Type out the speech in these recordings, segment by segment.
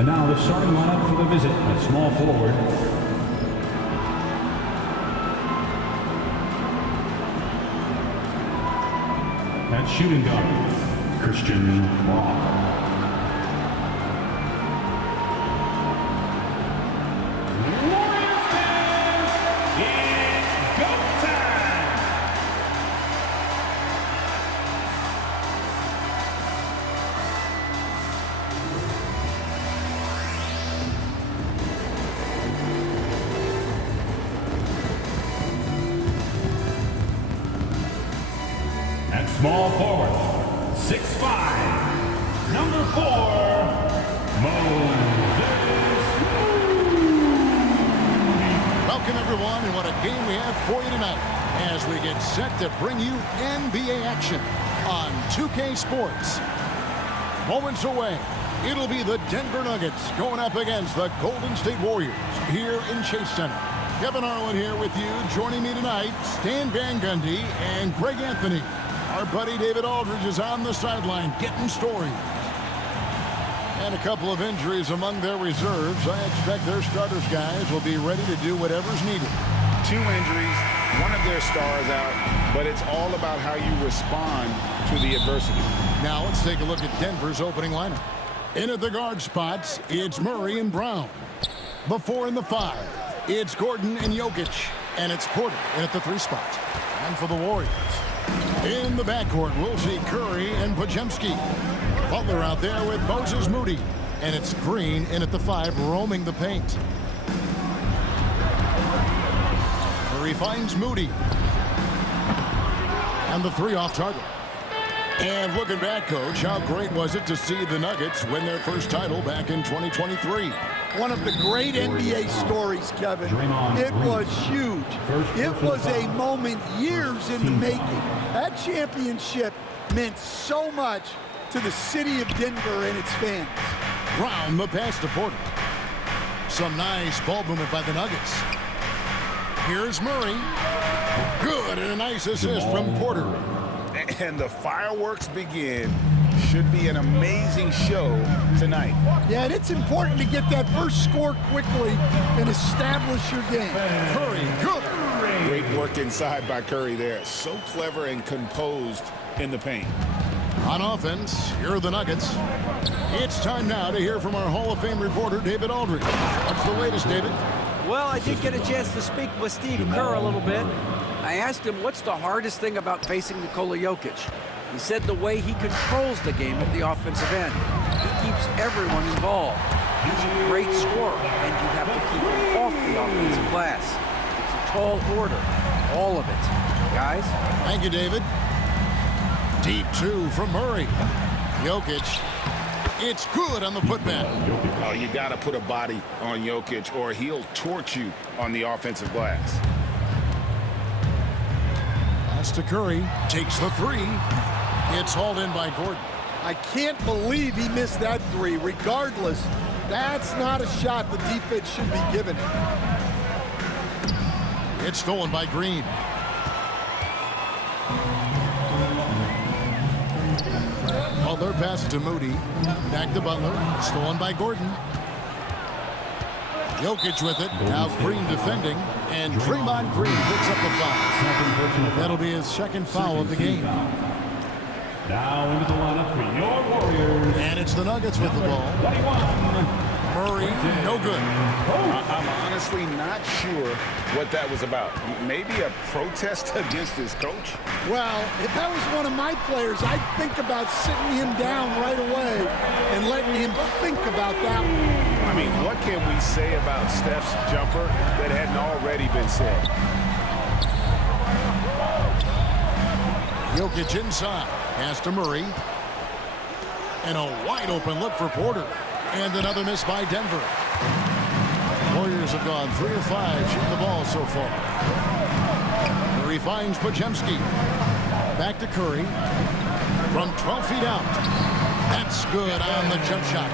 And now the starting lineup for the visit at small forward. At shooting guard, Christian Law. Small forward, 6'5", number 4, Moses Moody. Welcome everyone, and what a game we have for you tonight as we get set to bring you NBA action on 2K Sports. Moments away, it'll be the Denver Nuggets going up against the Golden State Warriors here in Chase Center. Kevin Harlan here with you. Joining me tonight, Stan Van Gundy and Greg Anthony. Our buddy David Aldridge is on the sideline getting stories. And a couple of injuries among their reserves. I expect their starters guys will be ready to do whatever's needed. 2 injuries, one of their stars out, but it's all about how you respond to the adversity. Now let's take a look at Denver's opening lineup. In at the guard spots, it's Murray and Brown. Before in the 5, it's Gordon and Jokic. And it's Porter in at the 3 spot. And for the Warriors, in the backcourt, we'll see Curry and Podziemski. Butler out there with Moses Moody. And it's Green in at the 5, roaming the paint. Curry finds Moody. And the 3 off target. And looking back, Coach, how great was it to see the Nuggets win their first title back in 2023? One of the great NBA stories, Kevin. It was huge. It was a moment years in the making. That championship meant so much to the city of Denver and its fans. Brown, the pass to Porter. Some nice ball movement by the Nuggets. Here's Murray. Good, and a nice assist from Porter. And the fireworks begin. Should be an amazing show tonight. Yeah, and it's important to get that first score quickly and establish your game. Curry, good. Great work inside by Curry there. So clever and composed in the paint. On offense, here are the Nuggets. It's time now to hear from our Hall of Fame reporter, David Aldridge. What's the latest, David? Well, I did get a chance to speak with Steve Kerr a little bit. I asked him what's the hardest thing about facing Nikola Jokic. He said the way he controls the game at the offensive end. He keeps everyone involved. He's a great scorer, and you have to keep him off the offensive glass. It's a tall order, all of it. Guys? Thank you, David. Deep 2 from Murray. Jokic. It's good on the putback. Oh, you got to put a body on Jokic, or he'll torch you on the offensive glass. Pass to Curry. Takes the 3. It's hauled in by Gordon. I can't believe he missed that 3. Regardless, that's not a shot the defense should be giving him. It's stolen by Green. Butler passes to Moody. Back to Butler. Stolen by Gordon. Jokic with it. Now Green defending. And Draymond Green picks up the foul. That'll be his second foul of the game. Now into the lineup for your Warriors. And it's the Nuggets with the ball. 21. Murray, no good. I'm honestly not sure what that was about. Maybe a protest against his coach? Well, if that was one of my players, I'd think about sitting him down right away and letting him think about that one. I mean, what can we say about Steph's jumper that hadn't already been said? Jokic inside. Pass to Murray. And a wide open look for Porter. And another miss by Denver. Warriors have gone 3 of 5 shooting the ball so far. Murray finds Podziemski. Back to Curry. From 12 feet out. That's good on the jump shot.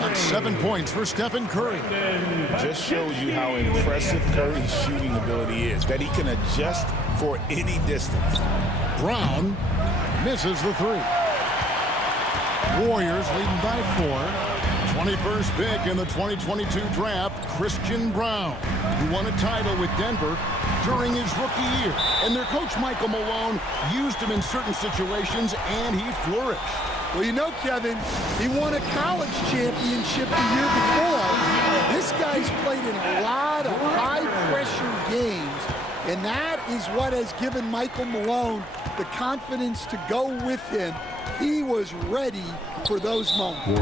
That's 7 points for Stephen Curry. Just shows you how impressive Curry's shooting ability is, that he can adjust for any distance. Brown misses the 3. Warriors leading by 4. 21st pick in the 2022 draft, Christian Braun, who won a title with Denver during his rookie year. And their coach, Michael Malone, used him in certain situations, and he flourished. Well, you know, Kevin, he won a college championship the year before. This guy's played in a lot of high-pressure games, and that is what has given Michael Malone the confidence to go with him. He was ready for those moments.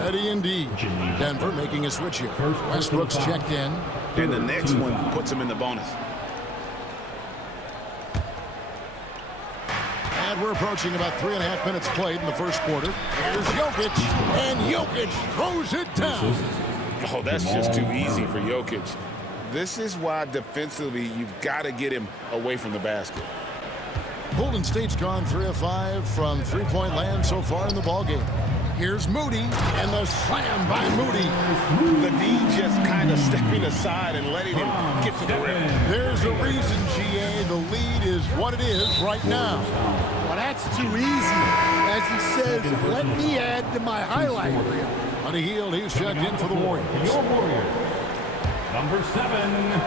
Ready indeed. Denver making a switch here. Westbrook's checked in. And the next one puts him in the bonus. And we're approaching about 3.5 minutes played in the first quarter. Here's Jokic, and Jokic throws it down. Oh, that's just too easy for Jokic. This is why defensively you've got to get him away from the basket. Golden State's gone 3 of 5 from three-point land so far in the ballgame. Here's Moody, and the slam by Moody. The D just kind of stepping aside and letting him get to the rim. There's a reason, GA. The lead is what it is right now. Well, that's too easy. As he says, let me add to my highlight reel. Buddy Hield, he's checked in for the Warriors. Your Warriors. Number 7.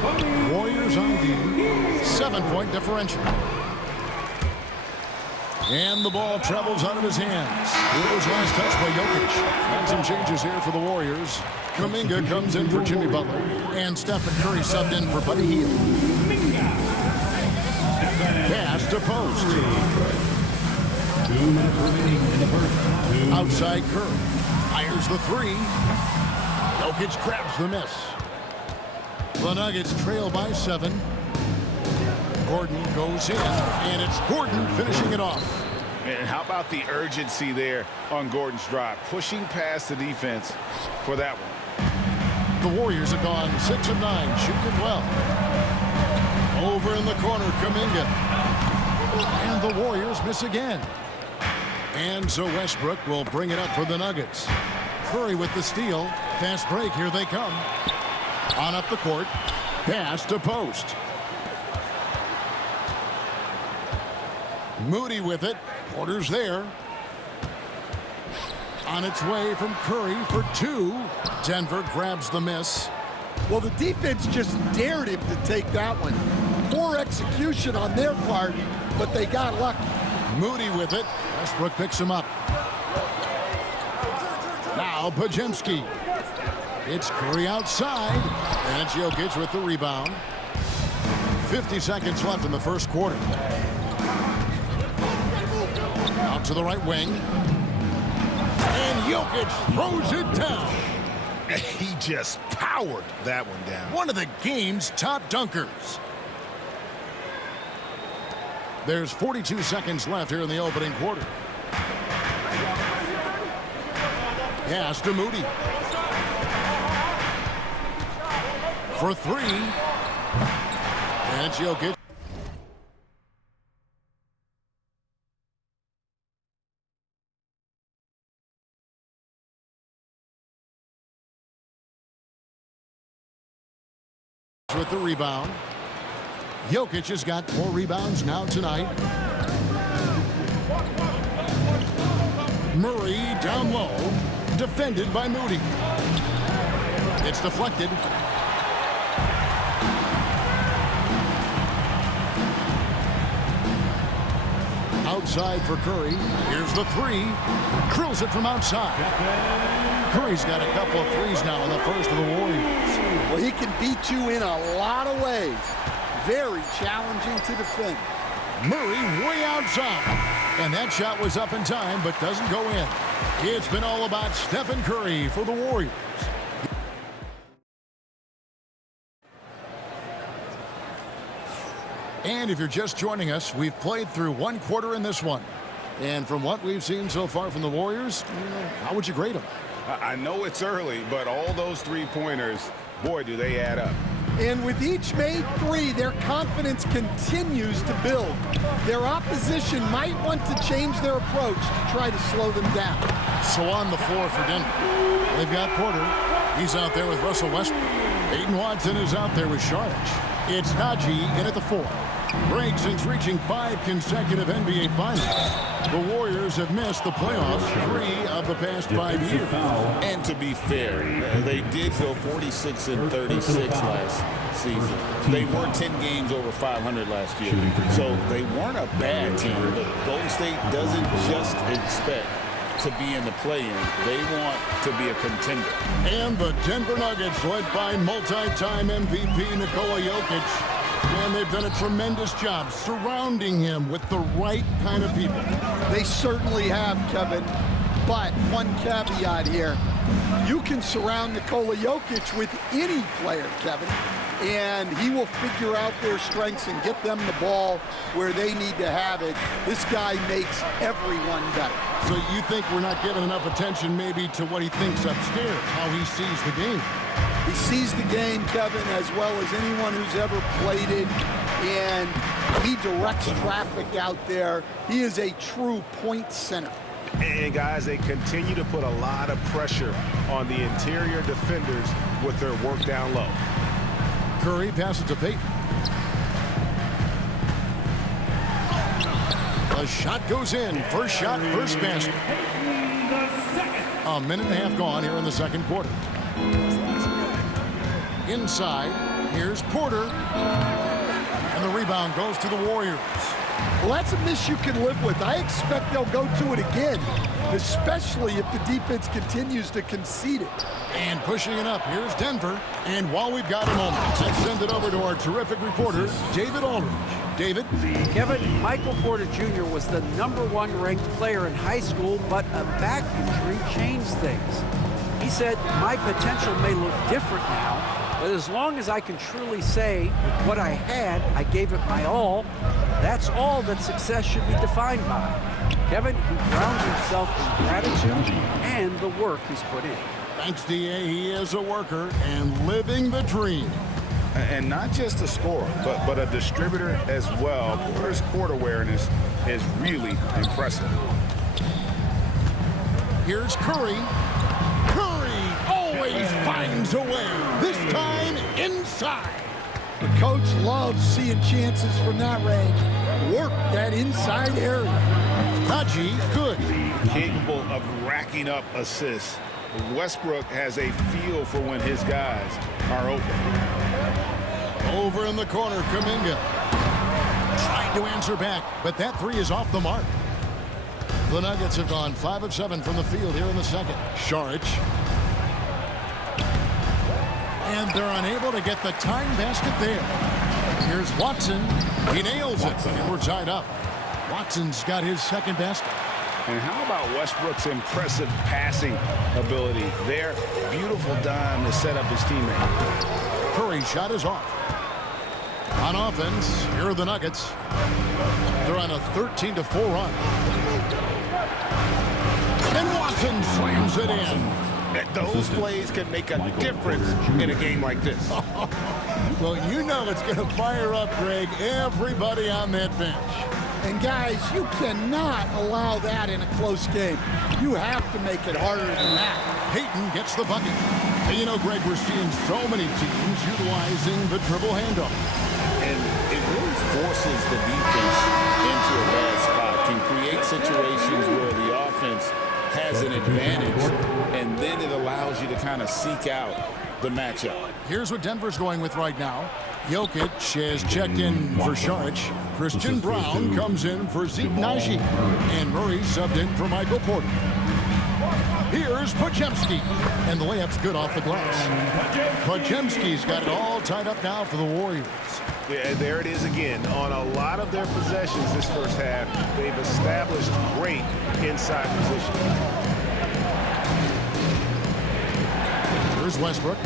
Buddy Warriors on the 7-point differential. And the ball travels out of his hands. It was last touch by Jokic. And some changes here for the Warriors. Kuminga comes in for Jimmy Butler. And Stephen Curry subbed in for Buddy Hield. Pass to post. 2 minutes remaining in the first. Outside Curry. Fires the three. Jokic grabs the miss. The Nuggets trail by 7. Gordon goes in, and it's Gordon finishing it off. And how about the urgency there on Gordon's drive? Pushing past the defense for that one. The Warriors have gone 6 of 9, shooting it well. Over in the corner, Kuminga. And the Warriors miss again. And so Westbrook will bring it up for the Nuggets. Curry with the steal. Fast break, here they come. On up the court. Pass to post. Moody with it. Porter's there. On its way from Curry for 2. Denver grabs the miss. Well, the defense just dared him to take that one. Poor execution on their part, but they got lucky. Moody with it. Westbrook picks him up. Now Podziemski. It's Curry outside. And it's Jokic with the rebound. 50 seconds left in the first quarter. Out to the right wing. And Jokic throws it down. He just powered that one down. One of the game's top dunkers. There's 42 seconds left here in the opening quarter. Pass to Moody. For 3. And it's Jokic. With the rebound. Jokic has got 4 rebounds now tonight. Murray down low, defended by Moody. It's deflected. Outside for Curry. Here's the 3. Drills it from outside. Curry's got a couple of threes now in the first of the Warriors. Well, he can beat you in a lot of ways. Very challenging to defend. Murray way outside. And that shot was up in time, but doesn't go in. It's been all about Stephen Curry for the Warriors. And if you're just joining us, we've played through 1 quarter in this one. And from what we've seen so far from the Warriors, how would you grade them? I know it's early, but all those three-pointers, boy, do they add up. And with each made 3, their confidence continues to build. Their opposition might want to change their approach to try to slow them down. So on the floor for Denver, they've got Porter. He's out there with Russell Westbrook. Peyton Watson is out there with Saric. It's Najee in at the 4. Greg, since reaching 5 consecutive NBA Finals, the Warriors have missed the playoffs 3 of the past 5 years. And to be fair, they did go 46-36 last season. They were 10 games over 500 last year. So they weren't a bad team, but Golden State doesn't just expect to be in the play-in. They want to be a contender. And the Denver Nuggets, led by multi-time MVP Nikola Jokic, and they've done a tremendous job surrounding him with the right kind of people. They certainly have, Kevin. But one caveat here. You can surround Nikola Jokic with any player, Kevin, and he will figure out their strengths and get them the ball where they need to have it. This guy makes everyone better. So you think we're not giving enough attention maybe to what he thinks upstairs, how he sees the game? He sees the game, Kevin, as well as anyone who's ever played it, and he directs traffic out there. He is a true point center. And guys, they continue to put a lot of pressure on the interior defenders with their work down low. Curry passes to Payton. A shot goes in. First shot, first basket. A minute and a half gone here in the second quarter. Inside, here's Porter. And the rebound goes to the Warriors. Well, that's a miss you can live with. I expect they'll go to it again, especially if the defense continues to concede it. And pushing it up, here's Denver. And while we've got a moment, let's send it over to our terrific reporter, David Aldridge. David? Kevin, Michael Porter Jr. was the #1 ranked player in high school, but a back injury changed things. He said, "My potential may look different now, but as long as I can truly say with what I had, I gave it my all, that's all that success should be defined by." Kevin, he grounds himself in gratitude and the work he's put in. Thanks, D.A. He is a worker and living the dream. And not just a scorer, but a distributor as well. Porter's court awareness is really impressive. Here's Curry. Curry always finds a way. This time inside. The coach loves seeing chances from that range. Work that inside area. Haji, good. Capable of racking up assists. Westbrook has a feel for when his guys are open. Over in the corner, Kuminga. Trying to answer back, but that three is off the mark. The Nuggets have gone 5 of 7 from the field here in the second. Saric. And they're unable to get the tying basket there. Here's Watson. He nails it, and we're tied up. Watson's got his second basket. And how about Westbrook's impressive passing ability there? Beautiful dime to set up his teammate. Curry's shot is off. On offense, here are the Nuggets. They're on a 13-4 run. And Watson slams it in. Those plays can make a difference in a game like this. Well, you know it's going to fire up, Greg, everybody on that bench. And guys, you cannot allow that in a close game. You have to make it harder than that. Payton gets the bucket. And you know, Greg, we're seeing so many teams utilizing the dribble handoff. And it really forces the defense into a bad spot. Can create situations where the offense has an advantage, and then it allows you to kind of seek out the matchup. Here's what Denver's going with right now. Jokic has checked in for Saric. Christian Brown comes in for Zeke Naji. And Murray subbed in for Michael Porter. Here's Podziemski. And the layup's good off the glass. Podziemski's got it all tied up now for the Warriors. Yeah, there it is again. On a lot of their possessions this first half, they've established great inside position. Here's Westbrook.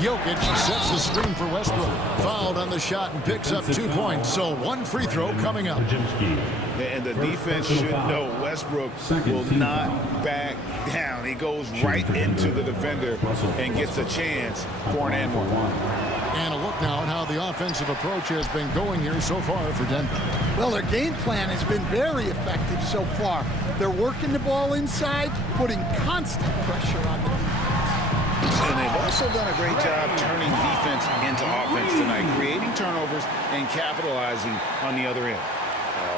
Jokic sets the screen for Westbrook. Fouled on the shot and picks up 2 points. So one free throw coming up. And the defense should know Westbrook will not back down. He goes right into the defender and gets a chance for an and one. And a look now at how the offensive approach has been going here so far for Denver. Well, their game plan has been very effective so far. They're working the ball inside, putting constant pressure on the defense. And they've also done a great job turning defense into offense tonight, creating turnovers and capitalizing on the other end.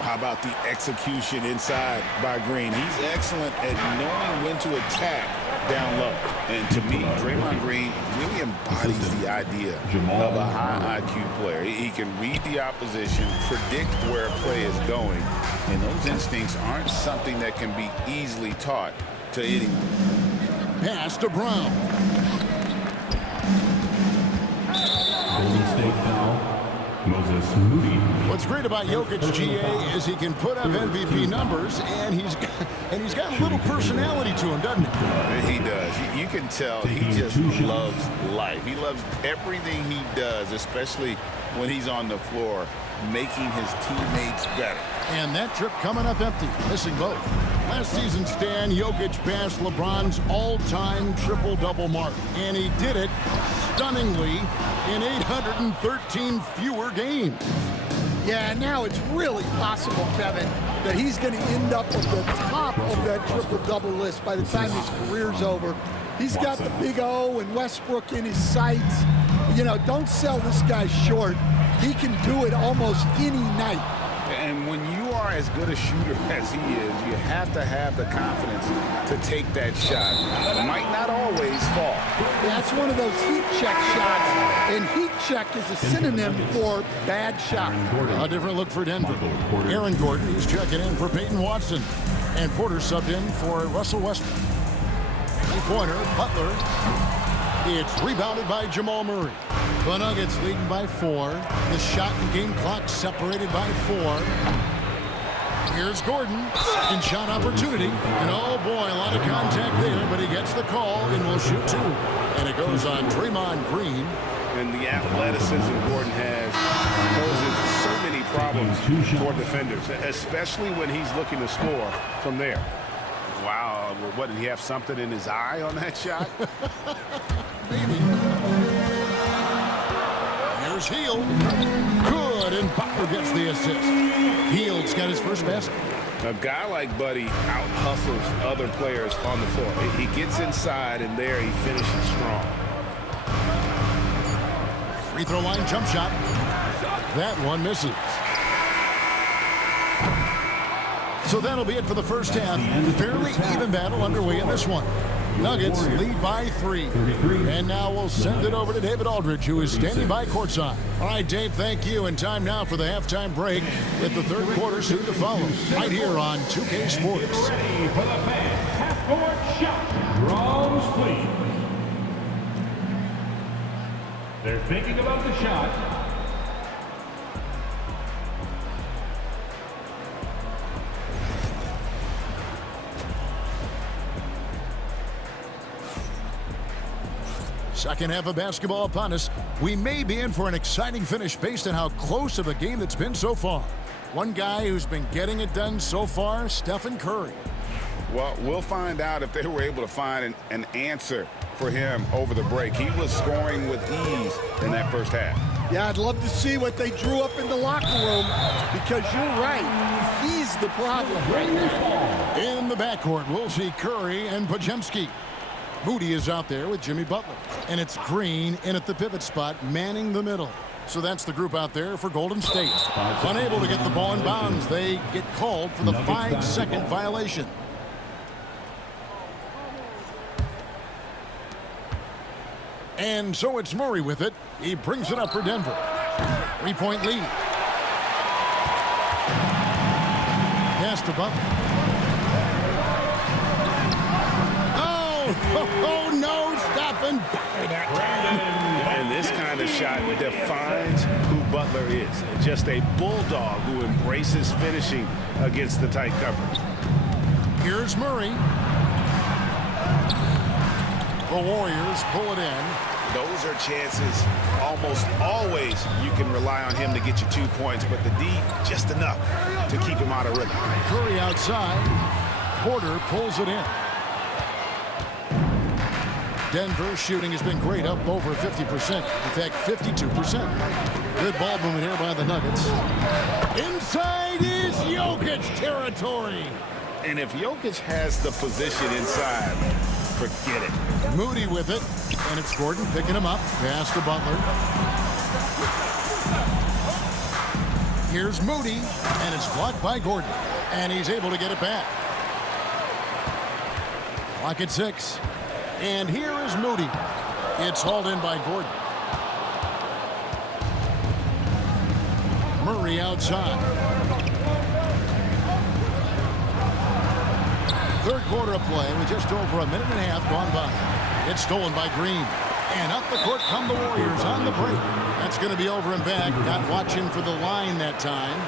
How about the execution inside by Green? He's excellent at knowing when to attack down low. And to me, Draymond Green really embodies the idea of a high IQ player. He can read the opposition, predict where a play is going, and those instincts aren't something that can be easily taught to anyone. Pass to Brown. Golden State foul. Moses Moody. What's great about Jokic, GA, is he can put up MVP numbers, and he's got a little personality to him, doesn't he? He does. You can tell he just loves life. He loves everything he does, especially when he's on the floor, making his teammates better. And that trip coming up empty, missing both. Last season, Stan, Jokic passed LeBron's all-time triple-double mark, and he did it stunningly in 813 fewer games. Yeah, now it's really possible, Kevin, that he's going to end up at the top of that triple-double list by the time his career's over. He's got the Big O and Westbrook in his sights. You know, don't sell this guy short. He can do it almost any night. And when you are as good a shooter as he is, you have to have the confidence to take that shot. It might not always fall. That's one of those heat check shots, and heat check is a synonym for bad shot. A different look for Denver. Aaron Gordon, he's checking in for Peyton Watson. And Porter subbed in for Russell Westbrook. Three-pointer, Butler. It's rebounded by Jamal Murray. The Nuggets leading by 4. The shot and game clock separated by 4. Here's Gordon. Second shot opportunity. And oh boy, a lot of contact there, but he gets the call and will shoot 2. And it goes on Draymond Green. And the athleticism Gordon has poses so many problems for defenders, especially when he's looking to score from there. Wow, what, did he have something in his eye on that shot? Maybe. Here's Hield. Good, and Butler gets the assist. Hield's got his first basket. A guy like Buddy out-hustles other players on the floor. He gets inside, and there he finishes strong. Free throw line jump shot. That one misses. So that'll be it for the first half. Fairly even battle underway in this one. Nuggets lead by 3. And now we'll send it over to David Aldridge, who is standing by courtside. All right, Dave, thank you. And time now for the halftime break with the third quarter soon to follow. Right here on 2K Sports. Ready for the fan. Half-court shot. Drums, please. They're thinking about the shot. Second half of basketball upon us. We may be in for an exciting finish based on how close of a game that's been so far. One guy who's been getting it done so far, Stephen Curry. Well, we'll find out if they were able to find an answer for him over the break. He was scoring with ease in that first half. Yeah, I'd love to see what they drew up in the locker room, because you're right. He's the problem right now. In the backcourt, we'll see Curry and Podziemski. Moody is out there with Jimmy Butler. And it's Green in at the pivot spot, manning the middle. So that's the group out there for Golden State. Unable to get the ball in bounds, they get called for the 5-second violation. And so it's Murray with it. He brings it up for Denver. 3-point lead. Pass to Butler. Oh, no, stopping. And this kind of shot defines who Butler is. Just a bulldog who embraces finishing against the tight coverage. Here's Murray. The Warriors pull it in. Those are chances almost always you can rely on him to get you 2 points, but the D just enough to keep him out of rhythm. Curry outside. Porter pulls it in. Denver shooting has been great, up over 50%. In fact, 52%. Good ball movement here by the Nuggets. Inside is Jokic territory. And if Jokic has the position inside, forget it. Moody with it, and it's Gordon picking him up. Pass to Butler. Here's Moody, and it's blocked by Gordon, and he's able to get it back. Clock at 6, and here is Moody. It's hauled in by Gordon. Murray outside. Third quarter of play with just over a minute and a half gone by. It's stolen by Green. And up the court come the Warriors on the break. That's going to be over and back. Not watching for the line that time.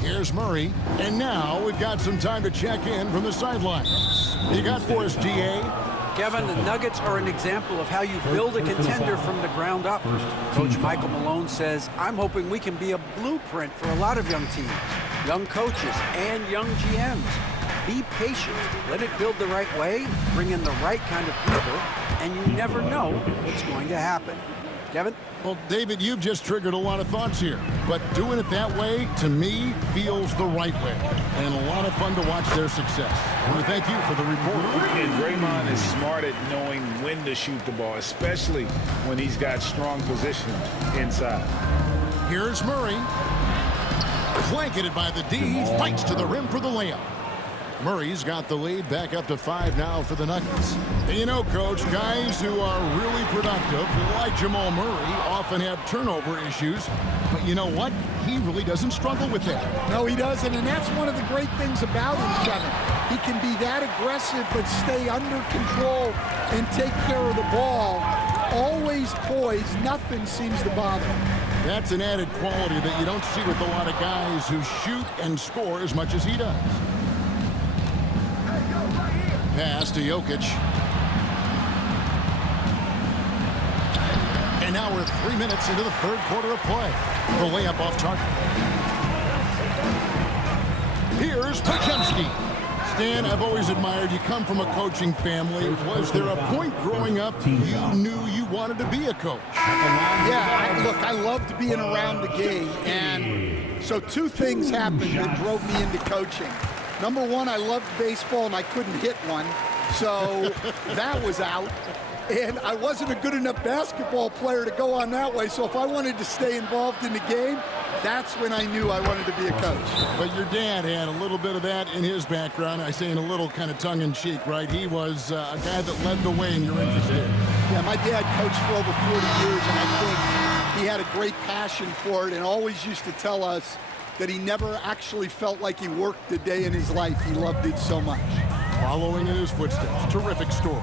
Here's Murray. And now we've got some time to check in from the sidelines. You got for us, DA? Kevin, the Nuggets are an example of how you build a contender from the ground up. Coach Michael Malone says, I'm hoping we can be a blueprint for a lot of young teams, young coaches, and young GMs. Be patient, let it build the right way, bring in the right kind of people, and you never know what's going to happen. Kevin? Well, David, you've just triggered a lot of thoughts here. But doing it that way, to me, feels the right way. And a lot of fun to watch their success. I want to thank you for the report. And Draymond is smart at knowing when to shoot the ball, especially when he's got strong position inside. Here's Murray. Blanketed by the D. Fights to the rim for the layup. Murray's got the lead back up to 5 now for the Nuggets. And you know, Coach, guys who are really productive, like Jamal Murray, often have turnover issues. But you know what? He really doesn't struggle with that. No, he doesn't, and that's one of the great things about him, Kevin. He can be that aggressive but stay under control and take care of the ball. Always poised. Nothing seems to bother him. That's an added quality that you don't see with a lot of guys who shoot and score as much as he does. Pass to Jokic. And now we're 3 minutes into the third quarter of play. The layup off target. Here's Podziemski. Stan, I've always admired you. Come from a coaching family. Was there a point growing up you knew you wanted to be a coach? Yeah, look, I loved being around the game. And so 2 things happened that drove me into coaching. Number 1, I loved baseball and I couldn't hit one, so that was out. And I wasn't a good enough basketball player to go on that way, so if I wanted to stay involved in the game, that's when I knew I wanted to be a coach. But your dad had a little bit of that in his background. I say in a little kind of tongue-in-cheek, right? He was a guy that led the way in your interest here. Yeah, my dad coached for over 40 years, and I think he had a great passion for it and always used to tell us that he never actually felt like he worked a day in his life. He loved it so much. Following in his footsteps. Terrific story.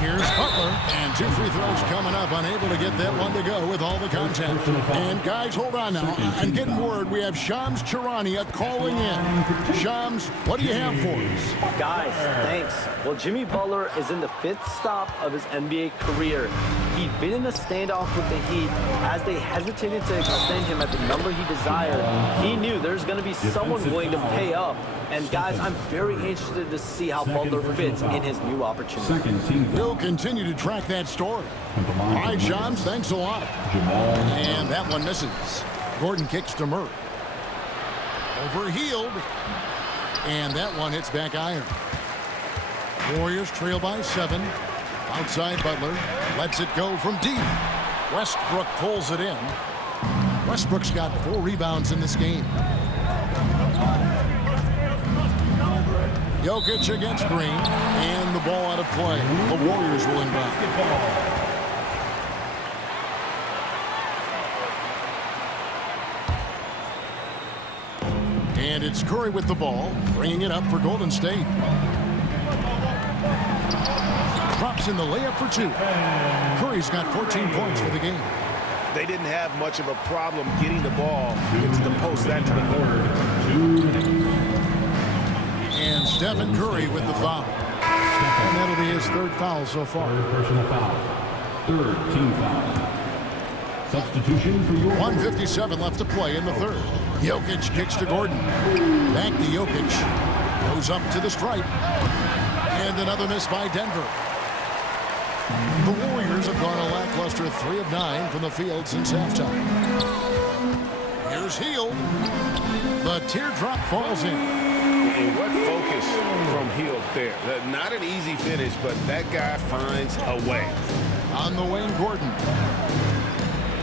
Here's Butler, and 2 free throws coming up. Unable to get that one to go with all the contact. And guys, hold on now. I'm getting word we have Shams Charania calling in. Shams, what do you have for us? Guys, thanks. Well, Jimmy Butler is in the 5th stop of his NBA career. He'd been in a standoff with the Heat. As they hesitated to extend him at the number he desired, he knew there's going to be someone willing to pay up. And guys, I'm very interested to see how Butler fits in his new opportunity. We'll continue to track that story. All right, Shams, thanks a lot. And that one misses. Gordon kicks to Murray. Overhealed. And that one hits back iron. Warriors trail by 7. Outside Butler. Lets it go from deep. Westbrook pulls it in. Westbrook's got 4 rebounds in this game. Jokic against Green, and the ball out of play. The Warriors will inbound. And it's Curry with the ball, bringing it up for Golden State. Drops in the layup for 2. Curry's got 14 points for the game. They didn't have much of a problem getting the ball into the post that time. And Stephen Curry with the foul. And that'll be his 3rd foul so far. Personal foul. 3rd team foul. Substitution for your 1:57 left to play in the 3rd. Jokic kicks to Gordon. Back to Jokic. Goes up to the stripe. And another miss by Denver. The Warriors have gone a lackluster 3 of 9 from the field since halftime. Here's Hield. The teardrop falls in. And what focus from Hield there. Not an easy finish, but that guy finds a way. On the Wayne Gordon.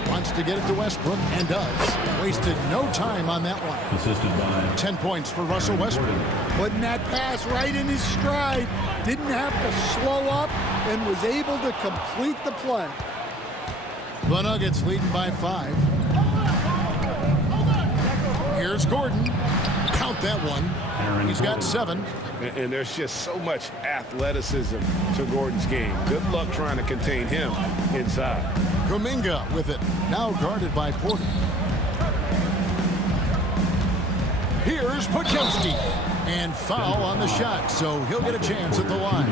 Wants to get it to Westbrook and does. Wasted no time on that one. Assisted by 10 points for Russell Westbrook. Putting that pass right in his stride. Didn't have to slow up and was able to complete the play. The Nuggets leading by 5. Here's Gordon. Count that one. He's got 7. And there's just so much athleticism to Gordon's game. Good luck trying to contain him inside. Kuminga with it. Now guarded by Porter. Here's Podziemski. And foul on the shot, so he'll get a chance at the line.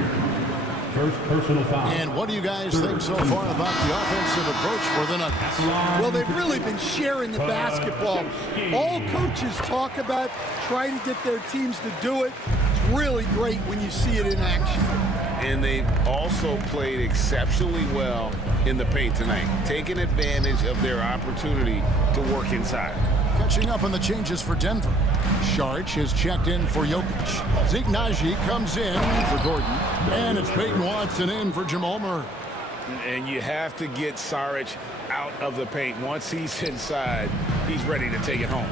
first personal foul. And what do you guys think so far about the offensive approach for the Nuggets? Well, they've really been sharing the basketball. All coaches talk about trying to get their teams to do it. It's really great when you see it in action. And they've also played exceptionally well in the paint tonight, taking advantage of their opportunity to work inside. Catching up on the changes for Denver. Saric has checked in for Jokic. Zeke Naji comes in for Gordon. And it's Peyton Watson in for Jamal Murray. And you have to get Saric out of the paint. Once he's inside, he's ready to take it home.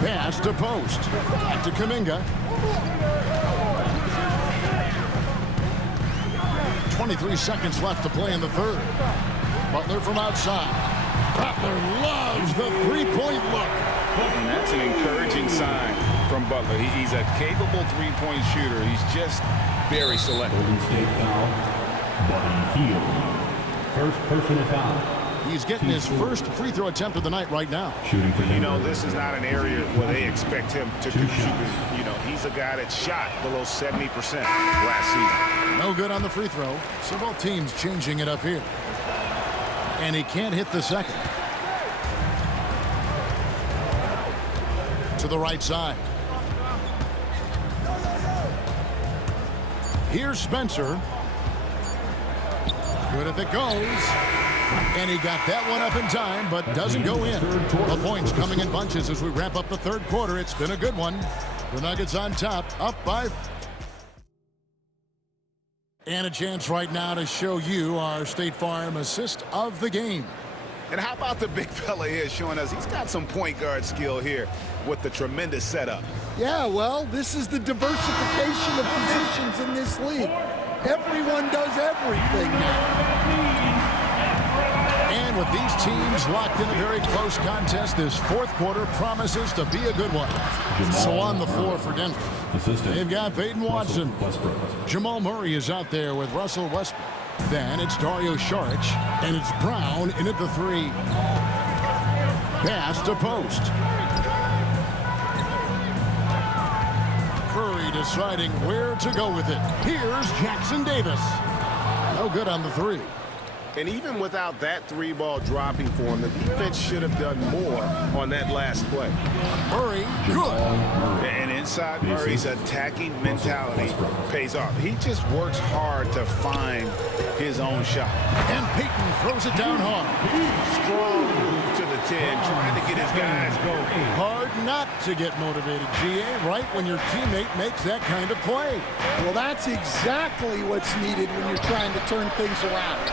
Pass to post. Back to Kuminga. 23 seconds left to play in the third. Butler from outside. Butler loves the three-point look. And that's an encouraging sign from Butler. He's a capable three-point shooter. He's just very selective. Golden State foul. Buddy Hield. First personal foul. He's getting his first free throw attempt of the night right now. Shooting for You know, this is not an area where they expect him to contribute. You know, he's a guy that shot below 70% last season. No good on the free throw. So both teams changing it up here. And he can't hit the second. To the right side. Here's Spencer. Good if it goes. And he got that one up in time, but doesn't go in. The points coming in bunches as we wrap up the third quarter. It's been a good one. The Nuggets on top, up by... And a chance right now to show you our State Farm assist of the game. And how about the big fella here showing us he's got some point guard skill here with the tremendous setup. Yeah, well, this is the diversification of positions in this league. Everyone does everything now. And with these teams locked in a very close contest, this fourth quarter promises to be a good one. So on the floor for Denver, they've got Peyton Watson. Jamal Murray is out there with Russell Westbrook. Then it's Dario Saric, and it's Brown in at the three. Pass to post. Curry deciding where to go with it. Here's Jackson Davis. No good on the three. And even without that three ball dropping for him, the defense should have done more on that last play. Murray, good. And inside Murray's attacking mentality pays off. He just works hard to find his own shot. And Peyton throws it down hard. Strong to the 10, trying to get his guys going. Hard not to get motivated, GA, right when your teammate makes that kind of play. Well, that's exactly what's needed when you're trying to turn things around.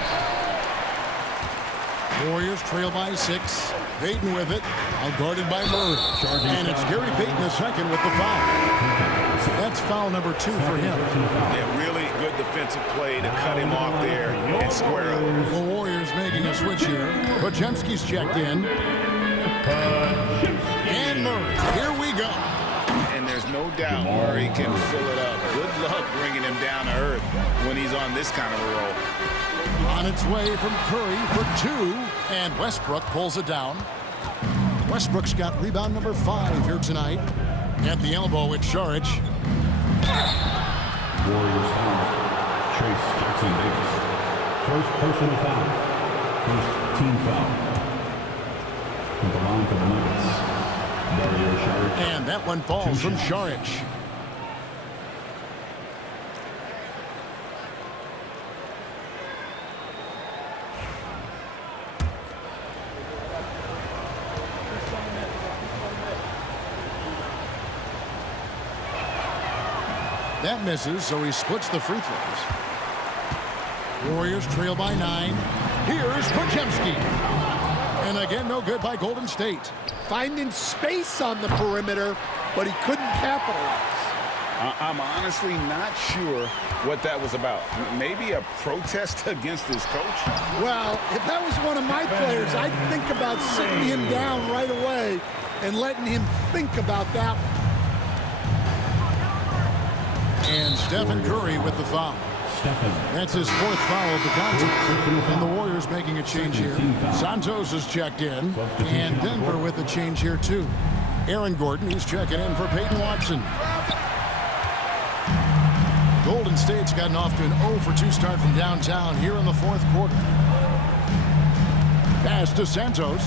Warriors trail by 6. Peyton with it. Now guarded by Murray. And it's Gary Payton II with the foul. That's foul number 2 for him. Yeah, really good defensive play to cut him off there and square up. The Warriors making a switch here. Podziemski's checked in. And Murray. Here we go. And there's no doubt Murray can fill it up. Good luck bringing him down to earth when he's on this kind of a roll. On its way from Curry for 2, and Westbrook pulls it down. Westbrook's got rebound number 5 here tonight. At the elbow with Saric. Warriors foul. Trace Jackson Davis. First personal foul. First team foul. With the line for the Nuggets. Dario Saric. And that one falls from Saric. That misses, so he splits the free throws. Warriors trail by 9. Here's Podziemski. And again, no good by Golden State. Finding space on the perimeter, but he couldn't capitalize. I'm honestly not sure what that was about. Maybe a protest against his coach? Well, if that was one of my players, I'd think about sitting him down right away and letting him think about that. And Stephen Curry with the foul. That's his 4th foul of the contest. And the Warriors making a change here. Santos is checked in. And Denver with a change here, too. Aaron Gordon, he's checking in for Peyton Watson. Golden State's gotten off to an 0-for-2 start from downtown here in the 4th quarter. Pass to Santos.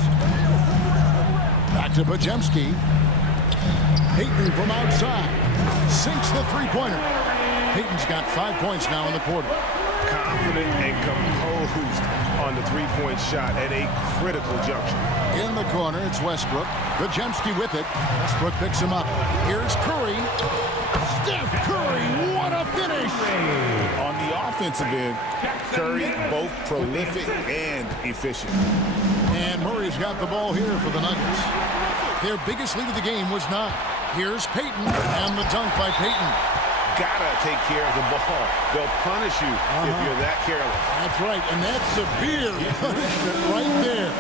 Back to Podziemski. Peyton from outside. Sinks the three-pointer. Peyton's got 5 points now in the quarter. Confident and composed on the three-point shot at a critical juncture. In the corner, it's Westbrook. Podziemski with it. Westbrook picks him up. Here's Curry. Steph Curry, what a finish! On the offensive end, Curry both prolific and efficient. And Murray's got the ball here for the Nuggets. Their biggest lead of the game was 9. Here's Peyton, and the dunk by Peyton. Gotta take care of the ball. They'll punish you if you're that careless. That's right, and that's severe punishment right there.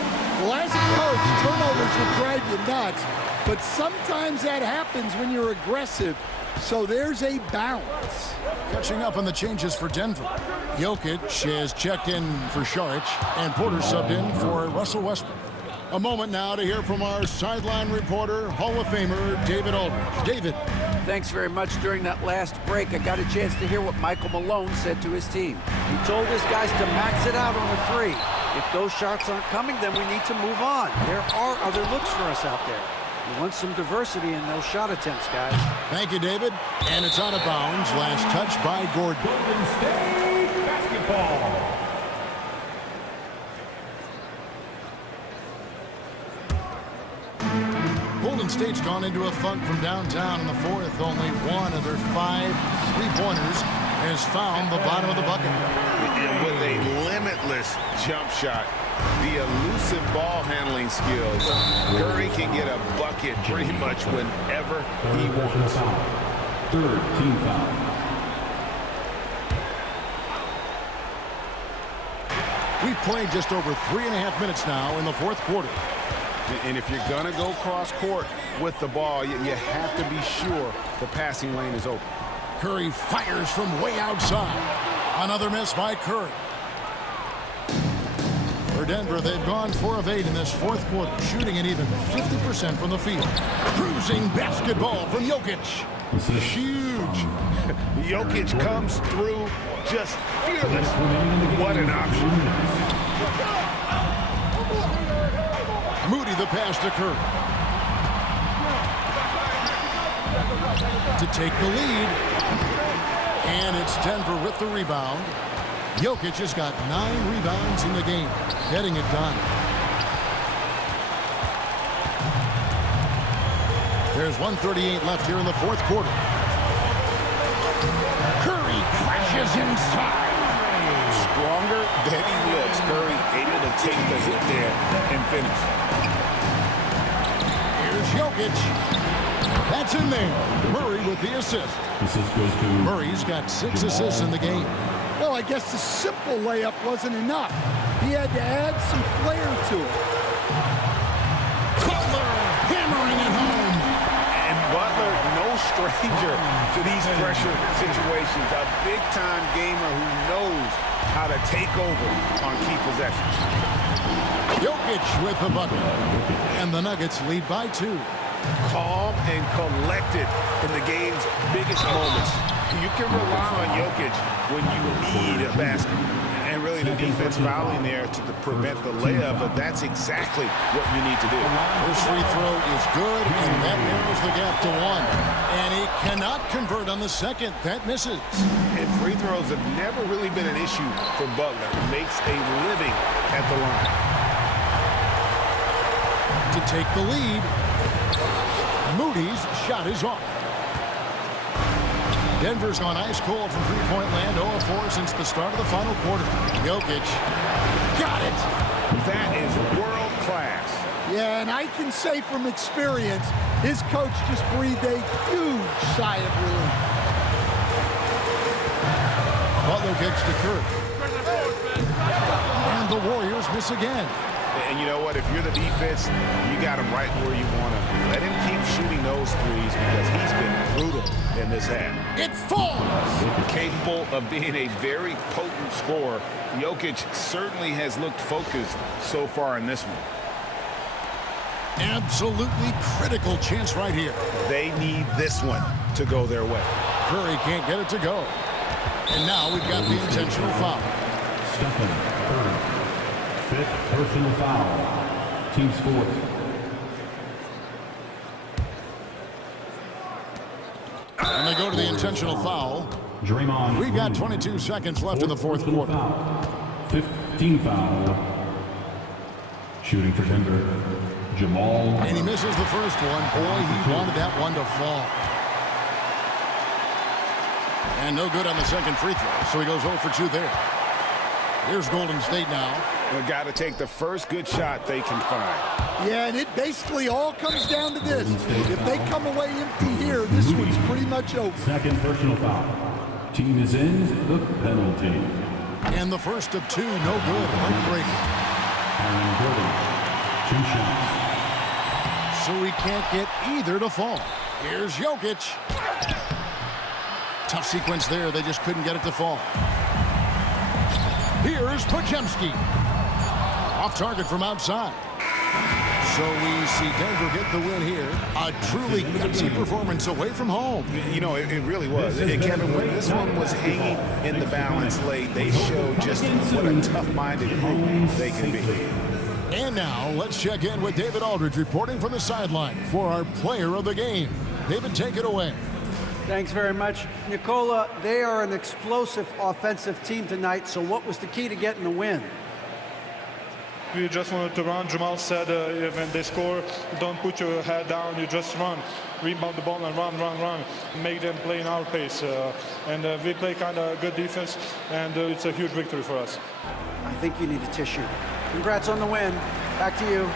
Well, as a coach, turnovers will drive you nuts, but sometimes that happens when you're aggressive. So there's a balance. Catching up on the changes for Denver. Jokic has checked in for Šarić, and Porter subbed in for Russell Westbrook. A moment now to hear from our sideline reporter, Hall of Famer David Aldridge. David. Thanks very much. During that last break, I got a chance to hear what Michael Malone said to his team. He told his guys to max it out on the 3. If those shots aren't coming, then we need to move on. There are other looks for us out there. We want some diversity in those shot attempts, guys. Thank you, David. And it's out of bounds. Last touch by Gordon. Golden State basketball. Golden State's gone into a funk from downtown in the 4th. Only one of their 5 three-pointers has found the bottom of the bucket. And with a limitless jump shot, the elusive ball handling skills, Curry can get a bucket pretty much whenever he wants. 3rd team foul. We've played just over 3.5 minutes now in the 4th quarter. And if you're going to go cross court with the ball, you have to be sure the passing lane is open. Curry fires from way outside. Another miss by Curry. For Denver, they've gone 4 of 8 in this 4th quarter, shooting an even 50% from the field. Cruising basketball from Jokic. Huge. Jokic comes through just fearless. What an option. Moody the pass to Curry. To take the lead. And it's Denver with the rebound. Jokic has got 9 rebounds in the game, getting it done. There's 1:38 left here in the 4th quarter. Curry crashes inside. Stronger than he looks. Curry able to take the hit there and finish. Here's Jokic. That's in there. Murray with the assist. Assist goes to Murray's got 6 assists in the game. Well, I guess the simple layup wasn't enough. He had to add some flair to it. Butler hammering it home. And Butler, no stranger to these pressure situations. A big-time gamer who knows how to take over on key possessions. Jokic with the bucket. And the Nuggets lead by 2. Calm and collected in the game's biggest moments. You can rely on Jokic when you need a basket. And really the defense fouling there to prevent the layup, but that's exactly what you need to do. First free throw is good, and that narrows the gap to 1. And he cannot convert on the second. That misses. And free throws have never really been an issue for Butler. Makes a living at the line. To take the lead, Moody's shot is off. Denver's gone ice cold from three-point land, 0 of 4 since the start of the final quarter. Jokic. Got it! That is world class. Yeah, and I can say from experience, his coach just breathed a huge sigh of relief. Butler kicks to Curry. And the Warriors miss again. And you know what? If you're the defense, you got him right where you want him. Let him keep shooting those threes because he's been brutal in this half. It falls! Capable of being a very potent scorer, Jokic certainly has looked focused so far in this one. Absolutely critical chance right here. They need this one to go their way. Curry can't get it to go. And now we've got the intentional foul. Stephen Curry. 5th personal foul. Team's 4th. And they go to the intentional foul. Draymond. We've got 22 seconds left in the fourth quarter. Foul. 15 foul. Shooting for Denver. Jamal. And he misses the first one. Boy, he wanted that one to fall. And no good on the second free throw, so he goes 0 for 2 there. Here's Golden State now. They've got to take the first good shot they can find. Yeah, and it basically all comes down to this. If they come away empty here, this one's pretty much over. Second personal foul. Team is in the penalty. And the first of 2, no good. Heartbreaking. Aaron Gordon. 2 shots. So he can't get either to fall. Here's Jokic. Tough sequence there. They just couldn't get it to fall. Here's Podziemski. Off target from outside. So we see Denver get the win here. A truly gutsy performance away from home. You know, it really was. And Kevin, when this one was hanging in the balance late, they showed just what a tough-minded group they can be. And now let's check in with David Aldridge reporting from the sideline for our player of the game. David, take it away. Thanks very much. Nikola, they are an explosive offensive team tonight, so what was the key to getting the win? We just wanted to run. Jamal said when they score, don't put your head down, you just run. Rebound the ball and run. Make them play in our pace. And we play kind of good defense, and it's a huge victory for us. I think you need a tissue. Congrats on the win. Back to you.